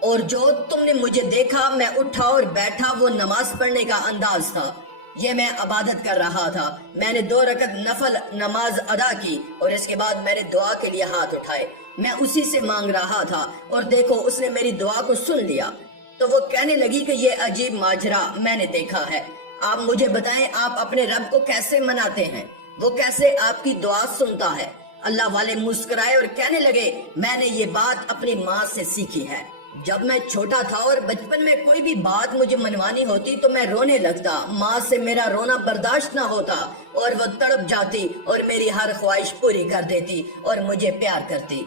اور جو تم نے مجھے دیکھا میں اٹھا اور بیٹھا وہ نماز پڑھنے کا انداز تھا، یہ میں عبادت کر رہا تھا۔ میں نے 2 رکعت نفل نماز ادا کی اور اس کے بعد میں نے دعا کے لیے ہاتھ اٹھائے، میں اسی سے مانگ رہا تھا اور دیکھو اس نے میری دعا کو سن لیا۔ تو وہ کہنے لگی کہ یہ عجیب ماجرا میں نے دیکھا ہے، آپ مجھے بتائیں آپ اپنے رب کو کیسے مناتے ہیں، وہ کیسے آپ کی دعا سنتا ہے؟ اللہ والے مسکرائے اور کہنے لگے میں نے یہ بات اپنی ماں سے سیکھی ہے۔ جب میں چھوٹا تھا اور بچپن میں کوئی بھی بات مجھے منوانی ہوتی تو میں رونے لگتا، ماں سے میرا رونا برداشت نہ ہوتا اور وہ تڑپ جاتی اور میری ہر خواہش پوری کر دیتی اور مجھے پیار کرتی،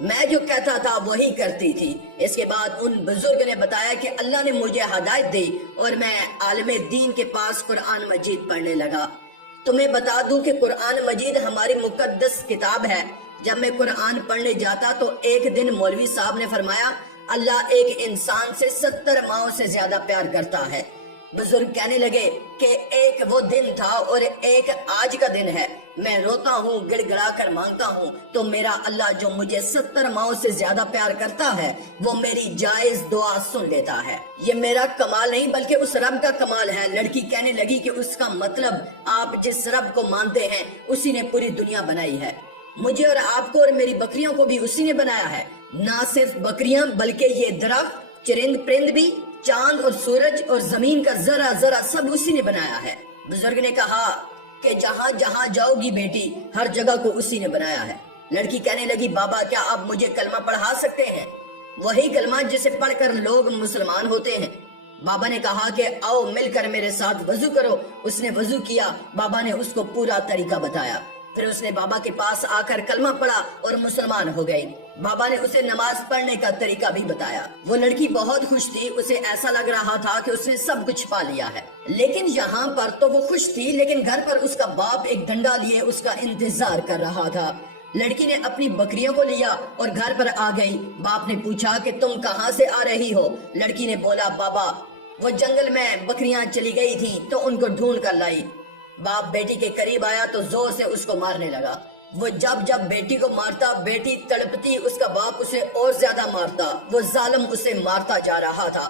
میں جو کہتا تھا وہی کرتی تھی۔ اس کے بعد ان بزرگ نے بتایا کہ اللہ نے مجھے ہدایت دی اور میں عالم دین کے پاس قرآن مجید پڑھنے لگا۔ تمہیں بتا دوں کہ قرآن مجید ہماری مقدس کتاب ہے۔ جب میں قرآن پڑھنے جاتا تو ایک دن مولوی صاحب نے فرمایا اللہ ایک انسان سے 70 ماؤں سے زیادہ پیار کرتا ہے۔ بزرگ کہنے لگے کہ ایک وہ دن تھا اور ایک آج کا دن ہے، میں روتا ہوں گڑ گڑا کر مانگتا ہوں تو میرا اللہ جو مجھے 70 ماؤں سے زیادہ پیار کرتا ہے وہ میری جائز دعا سن لیتا ہے۔ یہ میرا کمال نہیں بلکہ اس رب کا کمال ہے۔ لڑکی کہنے لگی کہ اس کا مطلب آپ جس رب کو مانتے ہیں اسی نے پوری دنیا بنائی ہے، مجھے اور آپ کو اور میری بکریوں کو بھی اسی نے بنایا ہے، نہ صرف بکریاں بلکہ یہ درخت، چرند پرند بھی، چاند اور سورج اور زمین کا ذرا ذرا سب اسی نے بنایا ہے۔ بزرگ نے کہا کہ جہاں جہاں جاؤ گی بیٹی ہر جگہ کو اسی نے بنایا ہے۔ لڑکی کہنے لگی بابا کیا آپ مجھے کلمہ پڑھا سکتے ہیں؟ وہی کلمہ جسے پڑھ کر لوگ مسلمان ہوتے ہیں۔ بابا نے کہا کہ آؤ مل کر میرے ساتھ وضو کرو۔ اس نے وضو کیا، بابا نے اس کو پورا طریقہ بتایا، پھر اس نے بابا کے پاس آ کر کلمہ پڑھا اور مسلمان ہو گئی۔ بابا نے اسے نماز پڑھنے کا طریقہ بھی بتایا۔ وہ لڑکی بہت خوش تھی، اسے ایسا لگ رہا تھا کہ اس نے سب کچھ پا لیا ہے، لیکن یہاں پر تو وہ خوش تھی لیکن گھر پر اس کا باپ ایک ڈنڈا لیے اس کا انتظار کر رہا تھا۔ لڑکی نے اپنی بکریوں کو لیا اور گھر پر آ گئی۔ باپ نے پوچھا کہ تم کہاں سے آ رہی ہو؟ لڑکی نے بولا بابا وہ جنگل میں بکریاں چلی گئی تھی تو ان کو ڈھونڈ کر لائی۔ باپ بیٹی کے قریب آیا تو زور سے اس کو مارنے لگا۔ وہ جب بیٹی کو مارتا بیٹی تڑپتی، اس کا باپ اسے اور زیادہ مارتا، وہ ظالم اسے مارتا جا رہا تھا۔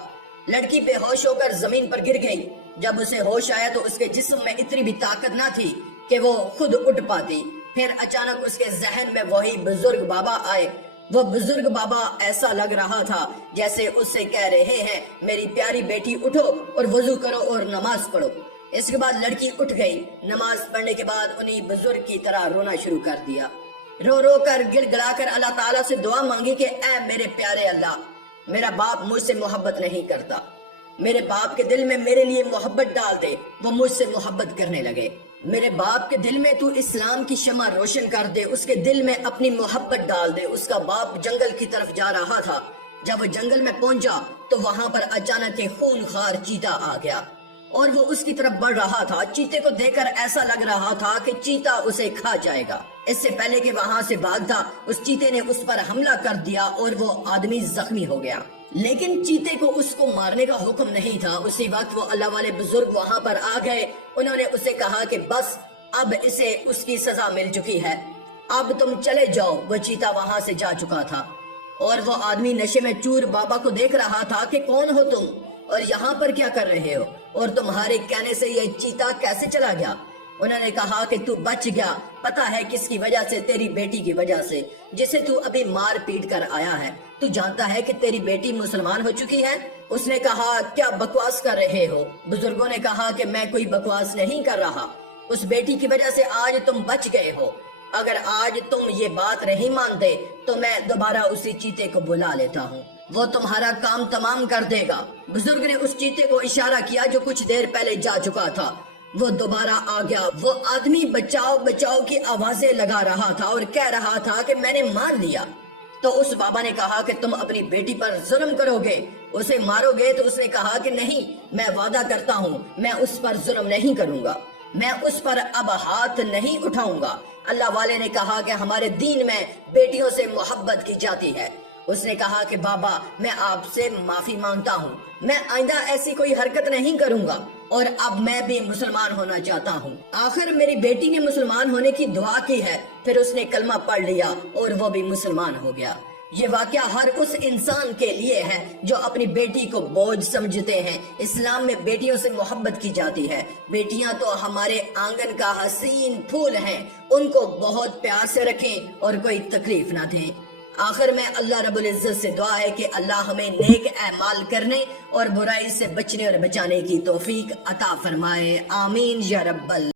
لڑکی بے ہوش ہو کر زمین پر گر گئی۔ جب اسے ہوش آیا تو اس کے جسم میں اتنی بھی طاقت نہ تھی کہ وہ خود اٹھ پاتی۔ پھر اچانک اس کے ذہن میں وہی بزرگ بابا آئے۔ وہ بزرگ بابا ایسا لگ رہا تھا جیسے اس سے کہہ رہے ہیں میری پیاری بیٹی اٹھو اور وضو کرو اور نماز پڑھو۔ اس کے بعد لڑکی اٹھ گئی۔ نماز پڑھنے کے بعد انہی بزرگ کی طرح رونا شروع کر دیا، رو رو کر گڑ گڑا کر اللہ تعالیٰ سے دعا مانگی کہ اے میرے پیارے اللہ، میرا باپ مجھ سے محبت نہیں کرتا، میرے باپ کے دل میں میرے لیے محبت ڈال دے، وہ مجھ سے محبت کرنے لگے۔ میرے باپ کے دل میں تو اسلام کی شمع روشن کر دے، اس کے دل میں اپنی محبت ڈال دے۔ اس کا باپ جنگل کی طرف جا رہا تھا۔ جب وہ جنگل میں پہنچا تو وہاں پر اچانک ایک خونخوار چیتا آ گیا اور وہ اس کی طرف بڑھ رہا تھا۔ چیتے کو دیکھ کر ایسا لگ رہا تھا کہ چیتا اسے کھا جائے گا۔ اس سے پہلے کہ وہاں سے بھاگتا اس چیتے نے اس پر حملہ کر دیا اور وہ آدمی زخمی ہو گیا، لیکن چیتے کو اس کو مارنے کا حکم نہیں تھا۔ اسی وقت وہ اللہ والے بزرگ وہاں پر آ گئے۔ انہوں نے اسے کہا کہ بس اب اسے اس کی سزا مل چکی ہے، اب تم چلے جاؤ۔ وہ چیتا وہاں سے جا چکا تھا اور وہ آدمی نشے میں چور بابا کو دیکھ رہا تھا کہ کون ہو تم اور یہاں پر کیا کر رہے ہو اور تمہارے کہنے سے یہ چیتا کیسے چلا گیا؟ انہوں نے کہا کہ تو بچ گیا، پتا ہے کس کی وجہ سے؟ تیری بیٹی کی وجہ سے، جسے تو ابھی مار پیٹ کر آیا ہے۔ تو جانتا ہے کہ تیری بیٹی مسلمان ہو چکی ہے؟ اس نے کہا کیا بکواس کر رہے ہو؟ بزرگوں نے کہا کہ میں کوئی بکواس نہیں کر رہا، اس بیٹی کی وجہ سے آج تم بچ گئے ہو۔ اگر آج تم یہ بات نہیں مانتے تو میں دوبارہ اسی چیتے کو بلا لیتا ہوں، وہ تمہارا کام تمام کر دے گا۔ بزرگ نے اس چیتے کو اشارہ کیا جو کچھ دیر پہلے جا چکا تھا۔ وہ دوبارہ آ گیا۔ وہ آدمی بچاؤ بچاؤ کی آوازیں لگا رہا تھا اور کہہ رہا تھا کہ میں نے مار لیا۔ تو اس بابا نے کہا کہ تم اپنی بیٹی پر ظلم کرو گے، اسے مارو گے؟ تو اس نے کہا کہ نہیں، میں وعدہ کرتا ہوں میں اس پر ظلم نہیں کروں گا، میں اس پر اب ہاتھ نہیں اٹھاؤں گا۔ اللہ والے نے کہا کہ ہمارے دین میں بیٹیوں سے محبت کی جاتی ہے۔ اس نے کہا کہ بابا میں آپ سے معافی مانگتا ہوں، میں آئندہ ایسی کوئی حرکت نہیں کروں گا اور اب میں بھی مسلمان ہونا چاہتا ہوں۔ آخر میری بیٹی نے مسلمان ہونے کی دعا کی ہے، پھر اس نے کلمہ پڑھ لیا اور وہ بھی مسلمان ہو گیا۔ یہ واقعہ ہر اس انسان کے لیے ہے جو اپنی بیٹی کو بوجھ سمجھتے ہیں۔ اسلام میں بیٹیوں سے محبت کی جاتی ہے۔ بیٹیاں تو ہمارے آنگن کا حسین پھول ہیں، ان کو بہت پیار سے رکھیں اور کوئی تکلیف نہ دیں۔ آخر میں اللہ رب العزت سے دعا ہے کہ اللہ ہمیں نیک اعمال کرنے اور برائی سے بچنے اور بچانے کی توفیق عطا فرمائے، آمین یا رب